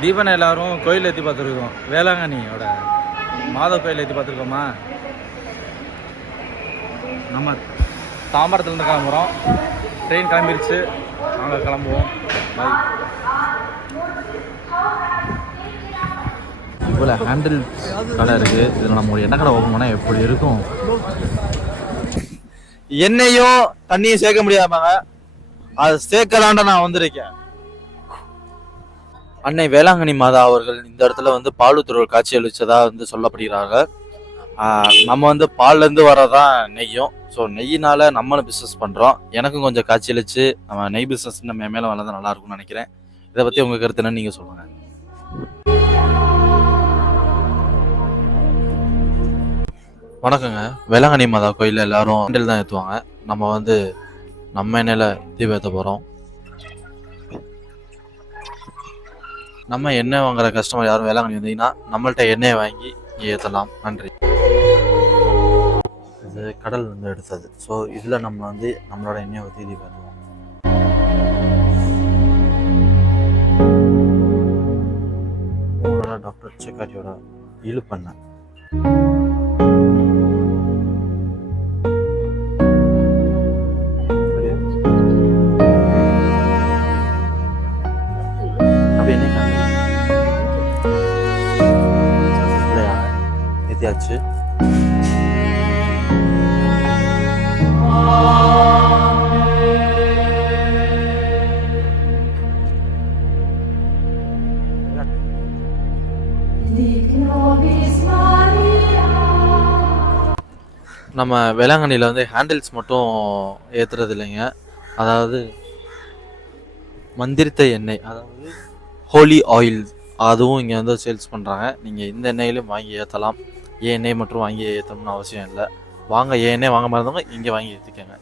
தீபனை எல்லாரும் கோயில் ஏற்றி பார்த்துருக்கோம். வேளாங்கண்ணியோட மாதா கோயில் ஏற்றி பார்த்துருக்கோமா? நம்ம தாம்பரத்துலேருந்து கிளம்புறோம். ட்ரெயின் கிளம்பிருச்சு. நாங்கள் கிளம்புவோம். பாய். இவ்வளோ ஹேண்டில் கடை இருக்குது. இதில் நம்ம ஒரு எண்ணெய் கடை ஓப்பன் பண்ணால் எப்படி இருக்கும்? எண்ணெயும் தண்ணியும் சேர்க்க முடியாமாங்க. அது சேர்க்கலான்ட்டு நான் வந்திருக்கேன். அன்னை வேளாங்கண்ணி மாதா அவர்கள் இந்த இடத்துல வந்து பாலுத்துறல் காட்சி அளிச்சதா வந்து சொல்லப்படுகிறார்கள். நம்ம வந்து பால்லேருந்து வரதான் நெய்யும். ஸோ நெய்யினால நம்மளும் பிஸ்னஸ் பண்ணுறோம். எனக்கும் கொஞ்சம் காட்சி அளிச்சு நம்ம நெய் பிஸ்னஸ் நம்ம மேலே வளர்ந்தா நல்லா இருக்கும்னு நினைக்கிறேன். இதை பற்றி உங்கள் கருத்து என்னன்னு நீங்கள் சொல்லுங்கள். வணக்கங்க. வேளாங்கண்ணி மாதா கோயிலில் எல்லாரும் ஹேண்டில் தான் ஏற்றுவாங்க. நம்ம வந்து நம்ம எண்ணெயில் தீபம் ஏற்ற போகிறோம். நம்ம எண்ணெய் வாங்குற கஸ்டமர் யாரும் வேளாங்கண்ணி வந்தீங்கன்னா நம்மள்ட்ட எண்ணெயை வாங்கி இங்கே ஏற்றலாம். நன்றி. இது கடல் வந்து எடுத்தது. ஸோ இதில் நம்ம வந்து நம்மளோட எண்ணெயை ஊற்றி தீபம் ஏற்றுவோம். டாக்டர் செக்காட்டியோட இழுப்பண்ண ஏற்றியாச்சு. நம்ம வேளாங்கண்ணியில் வந்து ஹேண்டில்ஸ் மட்டும் ஏற்றுறது இல்லைங்க. அதாவது மந்திரித்த எண்ணெய், அதாவது ஹோலி ஆயில், அதுவும் இங்கே வந்து சேல்ஸ் பண்ணுறாங்க. நீங்கள் இந்த எண்ணெயிலும் வாங்கி ஏற்றலாம். எண்ணெய் மட்டும் வாங்கி ஏற்றணும்னு அவசியம் இல்லை. வாங்க எண்ணெய் வாங்க மறந்தவங்க இங்கே வாங்கி ஏற்றிக்கங்க.